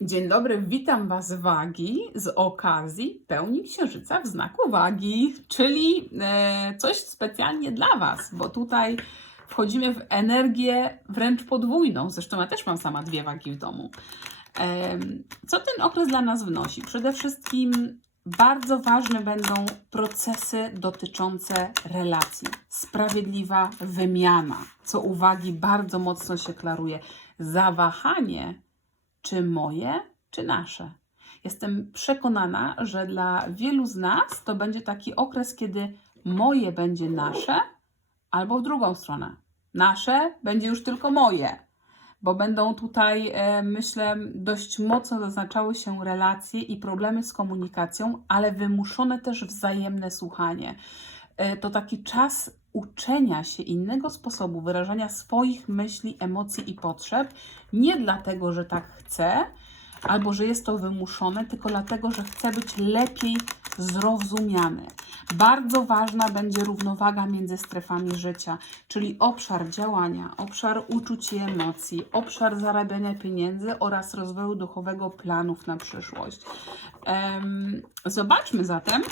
Dzień dobry, witam Was wagi z okazji pełni księżyca w znaku wagi, czyli e, coś specjalnie dla Was, bo tutaj wchodzimy w energię wręcz podwójną. Zresztą ja też mam sama dwie wagi w domu. Co ten okres dla nas wnosi? Przede wszystkim bardzo ważne będą procesy dotyczące relacji. Sprawiedliwa wymiana, co uwagi bardzo mocno się klaruje. Zawahanie czy moje, czy nasze. Jestem przekonana, że dla wielu z nas to będzie taki okres, kiedy moje będzie nasze, albo w drugą stronę. Nasze będzie już tylko moje, bo będą tutaj, e, myślę, dość mocno zaznaczały się relacje i problemy z komunikacją, ale wymuszone też wzajemne słuchanie. E, To taki czas uczenia się innego sposobu wyrażania swoich myśli, emocji i potrzeb, nie dlatego, że tak chcę, albo że jest to wymuszone, tylko dlatego, że chcę być lepiej zrozumiany. Bardzo ważna będzie równowaga między strefami życia, czyli obszar działania, obszar uczuć i emocji, obszar zarabiania pieniędzy oraz rozwoju duchowego planów na przyszłość. Zobaczmy zatem,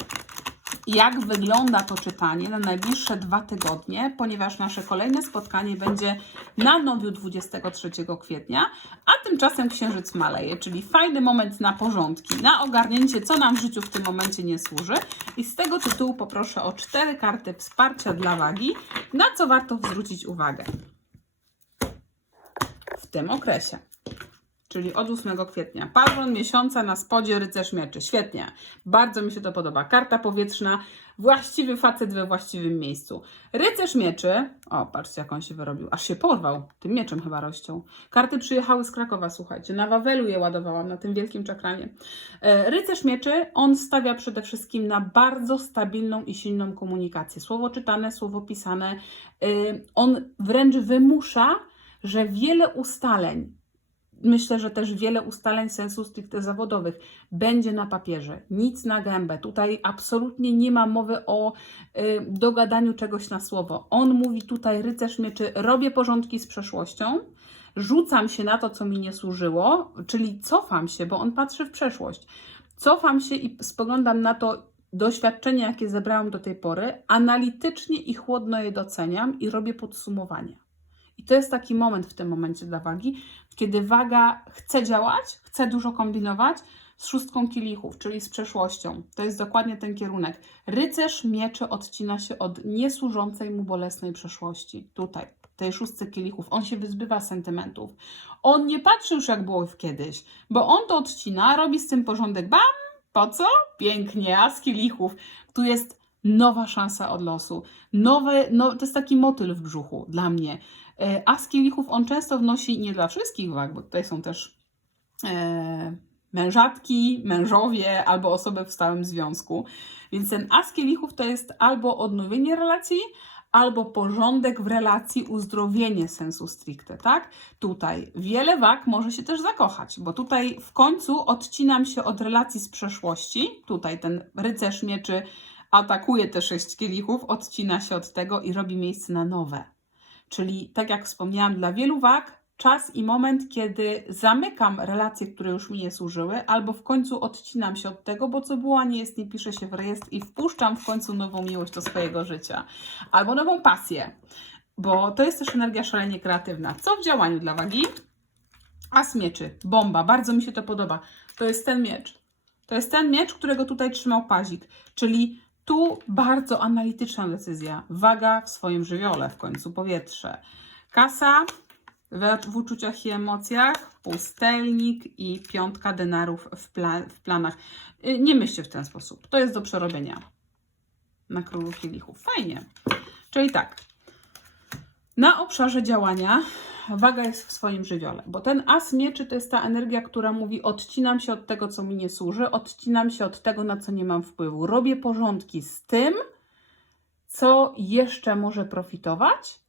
jak wygląda to czytanie na najbliższe dwa tygodnie, ponieważ nasze kolejne spotkanie będzie na Nowiu 23 kwietnia, a tymczasem księżyc maleje, czyli fajny moment na porządki, na ogarnięcie, co nam w życiu w tym momencie nie służy. I z tego tytułu poproszę o cztery karty wsparcia dla wagi, na co warto zwrócić uwagę w tym okresie czyli od 8 kwietnia. Patron miesiąca na spodzie rycerz mieczy. Świetnie. Bardzo mi się to podoba. Karta powietrzna, właściwy facet we właściwym miejscu. Rycerz mieczy. O, patrzcie, jak on się wyrobił. Aż się porwał. Tym mieczem chyba rozciął. Karty przyjechały z Krakowa, słuchajcie. Na Wawelu je ładowałam, na tym wielkim czakranie. E, Rycerz mieczy, on stawia przede wszystkim na bardzo stabilną i silną komunikację. Słowo czytane, słowo pisane. Y, On wręcz wymusza, że wiele ustaleń, myślę, że też wiele ustaleń sensu stricte zawodowych będzie na papierze. Nic na gębę. Tutaj absolutnie nie ma mowy o y, dogadaniu czegoś na słowo. On mówi tutaj, rycerz mieczy, robię porządki z przeszłością, rzucam się na to, co mi nie służyło, czyli cofam się, bo on patrzy w przeszłość. Cofam się i spoglądam na to doświadczenie, jakie zebrałam do tej pory, analitycznie i chłodno je doceniam i robię podsumowanie. I to jest taki moment w tym momencie dla wagi, kiedy waga chce działać, chce dużo kombinować z szóstką kielichów, czyli z przeszłością. To jest dokładnie ten kierunek. Rycerz mieczy odcina się od niesłużącej mu bolesnej przeszłości. Tutaj, tej szóstce kielichów. On się wyzbywa sentymentów. On nie patrzy już jak było kiedyś, bo on to odcina, robi z tym porządek. Bam! Po co? Pięknie, a z kielichów. Tu jest nowa szansa od losu. Nowe, no, to jest taki motyl w brzuchu dla mnie. E, A z kielichów on często wnosi nie dla wszystkich wag, bo tutaj są też e, mężatki, mężowie albo osoby w stałym związku. Więc ten as kielichów to jest albo odnowienie relacji, albo porządek w relacji, uzdrowienie sensu stricte, tak? Tutaj wiele wag może się też zakochać, bo tutaj w końcu odcinam się od relacji z przeszłości. Tutaj ten rycerz mieczy atakuje te sześć kielichów, odcina się od tego i robi miejsce na nowe. Czyli, tak jak wspomniałam, dla wielu wag czas i moment, kiedy zamykam relacje, które już mi nie służyły, albo w końcu odcinam się od tego, bo co było, a nie jest, nie piszę się w rejestr i wpuszczam w końcu nową miłość do swojego życia, albo nową pasję, bo to jest też energia szalenie kreatywna. Co w działaniu dla wagi? As mieczy, bomba, bardzo mi się to podoba. To jest ten miecz. To jest ten miecz, którego tutaj trzymał pazik, czyli tu bardzo analityczna decyzja. Waga w swoim żywiole, w końcu powietrze. Kasa w, uczuciach i emocjach, pustelnik i piątka denarów w, pla, w planach. Y, Nie myślcie w ten sposób. To jest do przerobienia na królu kielichów. Fajnie. Czyli tak. Na obszarze działania waga jest w swoim żywiole, bo ten as mieczy to jest ta energia, która mówi odcinam się od tego, co mi nie służy, odcinam się od tego, na co nie mam wpływu. Robię porządki z tym, co jeszcze może profitować,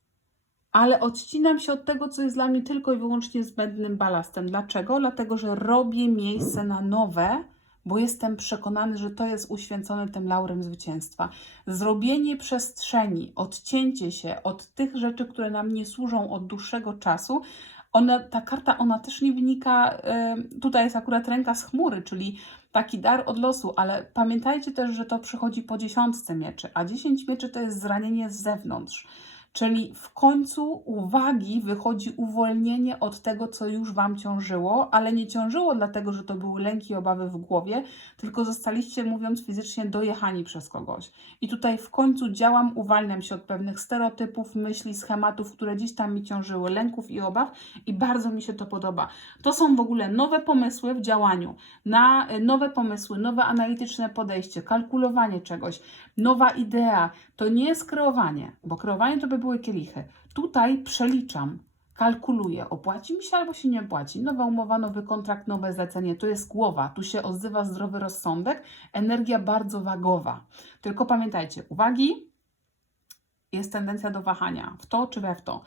ale odcinam się od tego, co jest dla mnie tylko i wyłącznie zbędnym balastem. Dlaczego? Dlatego, że robię miejsce na nowe, bo jestem przekonany, że to jest uświęcone tym laurem zwycięstwa. Zrobienie przestrzeni, odcięcie się od tych rzeczy, które nam nie służą od dłuższego czasu, Ona, ta karta, ona też nie wynika, y, tutaj jest akurat ręka z chmury, czyli taki dar od losu, ale pamiętajcie też, że to przychodzi po dziesiątce mieczy, a dziesięć mieczy to jest zranienie z zewnątrz. Czyli w końcu uwagi wychodzi uwolnienie od tego, co już Wam ciążyło, ale nie ciążyło dlatego, że to były lęki i obawy w głowie, tylko zostaliście, mówiąc fizycznie, dojechani przez kogoś. I tutaj w końcu działam, uwalniam się od pewnych stereotypów, myśli, schematów, które gdzieś tam mi ciążyły, lęków i obaw i bardzo mi się to podoba. To są w ogóle nowe pomysły w działaniu, na e, nowe pomysły, nowe analityczne podejście, kalkulowanie czegoś, nowa idea. To nie jest kreowanie, bo kreowanie to by były kielichy. Tutaj przeliczam, kalkuluję, opłaci mi się albo się nie opłaci. Nowa umowa, nowy kontrakt, nowe zlecenie, to jest głowa, tu się odzywa zdrowy rozsądek, energia bardzo wagowa. Tylko pamiętajcie, uwagi, jest tendencja do wahania w to czy we w to.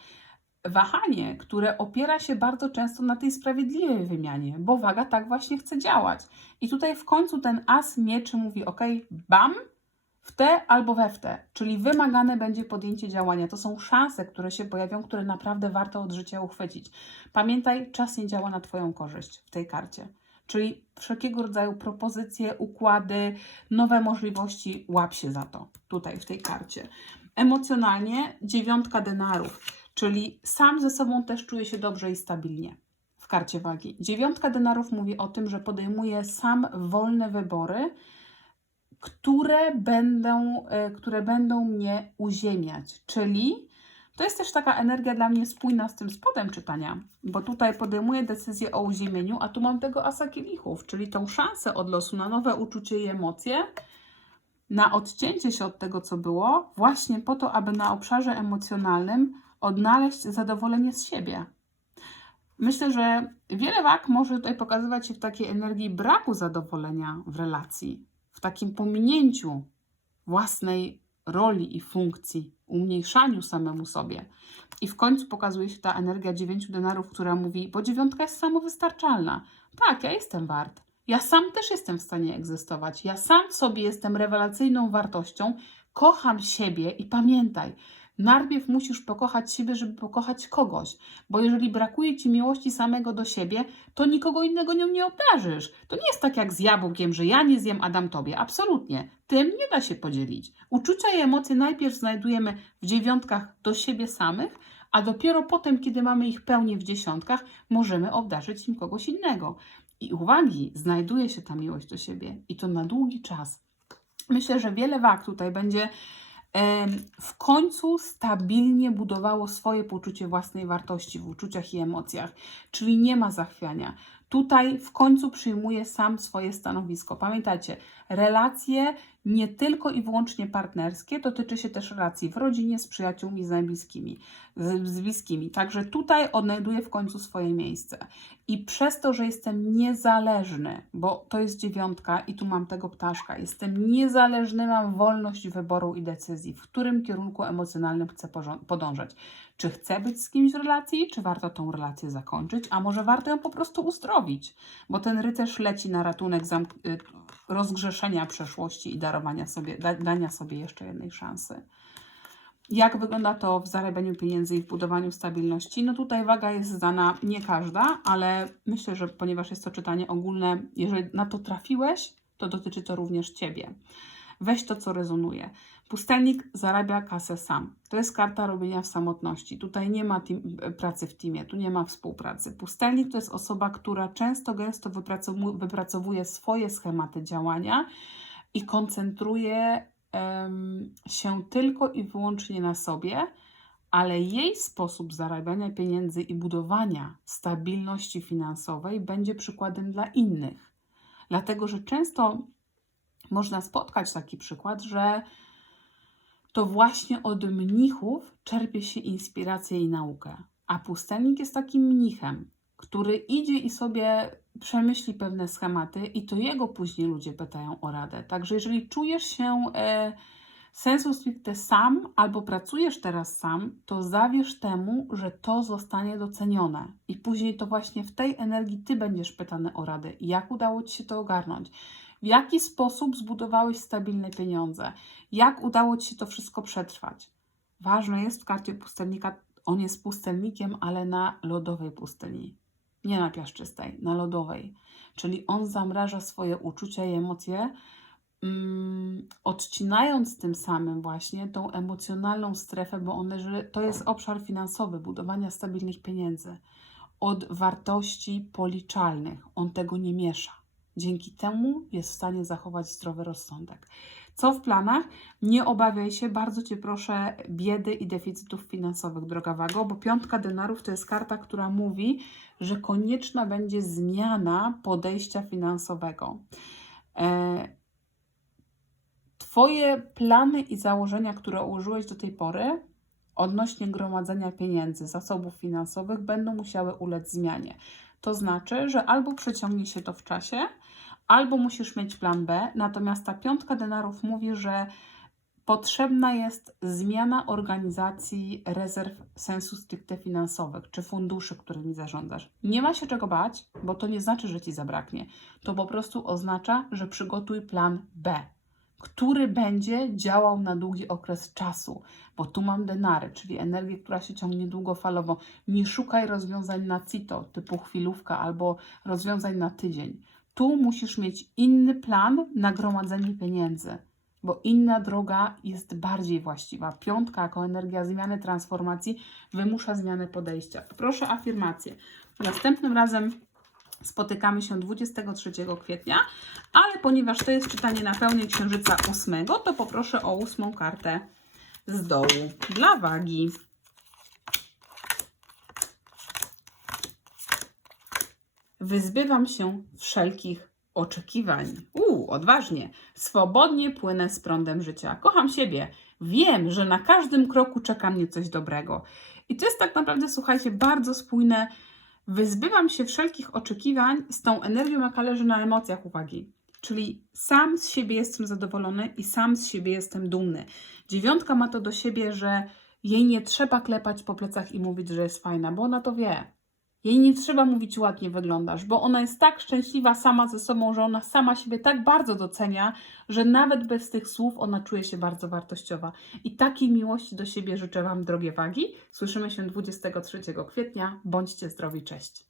Wahanie, które opiera się bardzo często na tej sprawiedliwej wymianie, bo waga tak właśnie chce działać. I tutaj w końcu ten as mieczy mówi: OK, bam, w te albo we w te, czyli wymagane będzie podjęcie działania. To są szanse, które się pojawią, które naprawdę warto od życia uchwycić. Pamiętaj, czas nie działa na Twoją korzyść w tej karcie. Czyli wszelkiego rodzaju propozycje, układy, nowe możliwości, łap się za to tutaj w tej karcie. Emocjonalnie dziewiątka denarów, czyli sam ze sobą też czuje się dobrze i stabilnie w karcie wagi. Dziewiątka denarów mówi o tym, że podejmuje sam wolne wybory, które będą, e, które będą mnie uziemiać. Czyli to jest też taka energia dla mnie spójna z tym spodem czytania, bo tutaj podejmuję decyzję o uziemieniu, a tu mam tego asa kielichów, czyli tą szansę od losu na nowe uczucie i emocje, na odcięcie się od tego, co było, właśnie po to, aby na obszarze emocjonalnym odnaleźć zadowolenie z siebie. Myślę, że wiele wag może tutaj pokazywać się w takiej energii braku zadowolenia w relacji, w takim pominięciu własnej roli i funkcji, umniejszaniu samemu sobie. I w końcu pokazuje się ta energia dziewięciu denarów, która mówi, bo dziewiątka jest samowystarczalna. Tak, ja jestem wart. Ja sam też jestem w stanie egzystować. Ja sam w sobie jestem rewelacyjną wartością. Kocham siebie i pamiętaj, najpierw musisz pokochać siebie, żeby pokochać kogoś. Bo jeżeli brakuje ci miłości samego do siebie, to nikogo innego nią nie obdarzysz. To nie jest tak jak z jabłkiem, że ja nie zjem, a dam tobie. Absolutnie. Tym nie da się podzielić. Uczucia i emocje najpierw znajdujemy w dziewiątkach do siebie samych, a dopiero potem, kiedy mamy ich pełnię w dziesiątkach, możemy obdarzyć im kogoś innego. I uwagi, znajduje się ta miłość do siebie i to na długi czas. Myślę, że wiele wag tutaj będzie w końcu stabilnie budowało swoje poczucie własnej wartości w uczuciach i emocjach, czyli nie ma zachwiania. Tutaj w końcu przyjmuje sam swoje stanowisko. Pamiętajcie, relacje nie tylko i wyłącznie partnerskie, dotyczy się też relacji w rodzinie, z przyjaciółmi, z najbliskimi, z, z bliskimi. Także tutaj odnajduję w końcu swoje miejsce. I przez to, że jestem niezależny, bo to jest dziewiątka i tu mam tego ptaszka, jestem niezależny, mam wolność wyboru i decyzji, w którym kierunku emocjonalnym chcę podążać. Czy chcę być z kimś w relacji, czy warto tą relację zakończyć, a może warto ją po prostu uzdrowić, bo ten rycerz leci na ratunek y, rozgrzeszenia przeszłości i darowania sobie, da, dania sobie jeszcze jednej szansy. Jak wygląda to w zarabianiu pieniędzy i w budowaniu stabilności? No tutaj waga jest zdana nie każda, ale myślę, że ponieważ jest to czytanie ogólne, jeżeli na to trafiłeś, to dotyczy to również Ciebie. Weź to, co rezonuje. Pustelnik zarabia kasę sam. To jest karta robienia w samotności. Tutaj nie ma team, pracy w teamie, tu nie ma współpracy. Pustelnik to jest osoba, która często, gęsto wypracowu- wypracowuje swoje schematy działania i koncentruje em, się tylko i wyłącznie na sobie, ale jej sposób zarabiania pieniędzy i budowania stabilności finansowej będzie przykładem dla innych. Dlatego, że często można spotkać taki przykład, że to właśnie od mnichów czerpie się inspirację i naukę. A pustelnik jest takim mnichem, który idzie i sobie przemyśli pewne schematy, i to jego później ludzie pytają o radę. Także jeżeli czujesz się e, sensu stricte sam, albo pracujesz teraz sam, to zawierz temu, że to zostanie docenione. I później to właśnie w tej energii ty będziesz pytany o radę. Jak udało ci się to ogarnąć? W jaki sposób zbudowałeś stabilne pieniądze? Jak udało ci się to wszystko przetrwać? Ważne jest w karcie pustelnika On jest pustelnikiem, ale na lodowej pustyni. Nie na piaszczystej, na lodowej. Czyli on zamraża swoje uczucia i emocje, odcinając tym samym właśnie tą emocjonalną strefę, bo on leży, to jest obszar finansowy, budowania stabilnych pieniędzy, od wartości policzalnych. On tego nie miesza. Dzięki temu jest w stanie zachować zdrowy rozsądek. Co w planach? Nie obawiaj się, bardzo Cię proszę, biedy i deficytów finansowych, droga Wago, bo piątka denarów to jest karta, która mówi, że konieczna będzie zmiana podejścia finansowego. E, Twoje plany i założenia, które ułożyłeś do tej pory odnośnie gromadzenia pieniędzy, zasobów finansowych, będą musiały ulec zmianie. To znaczy, że albo przeciągnie się to w czasie, albo musisz mieć plan B. Natomiast ta piątka denarów mówi, że potrzebna jest zmiana organizacji rezerw sensu stricte finansowych, czy funduszy, którymi zarządzasz. Nie ma się czego bać, bo to nie znaczy, że ci zabraknie. To po prostu oznacza, że przygotuj plan B, który będzie działał na długi okres czasu, bo tu mam denary, czyli energię, która się ciągnie długofalowo. Nie szukaj rozwiązań na CITO, typu chwilówka, albo rozwiązań na tydzień. Tu musisz mieć inny plan na gromadzenie pieniędzy, bo inna droga jest bardziej właściwa. Piątka, jako energia zmiany, transformacji, wymusza zmianę podejścia. Proszę afirmację. Następnym razem spotykamy się 23 kwietnia, ale ponieważ to jest czytanie na pełni księżyca 8, to poproszę o ósmą kartę z dołu dla wagi. Wyzbywam się wszelkich oczekiwań. Uuu, odważnie. Swobodnie płynę z prądem życia. Kocham siebie. Wiem, że na każdym kroku czeka mnie coś dobrego. I to jest tak naprawdę, słuchajcie, bardzo spójne. Wyzbywam się wszelkich oczekiwań z tą energią, jaka leży na emocjach uwagi. Czyli sam z siebie jestem zadowolony i sam z siebie jestem dumny. Dziewiątka ma to do siebie, że jej nie trzeba klepać po plecach i mówić, że jest fajna, bo ona to wie. Jej nie trzeba mówić ładnie wyglądasz, bo ona jest tak szczęśliwa sama ze sobą, że ona sama siebie tak bardzo docenia, że nawet bez tych słów ona czuje się bardzo wartościowa. I takiej miłości do siebie życzę Wam, drogie wagi. Słyszymy się 23 kwietnia. Bądźcie zdrowi, cześć.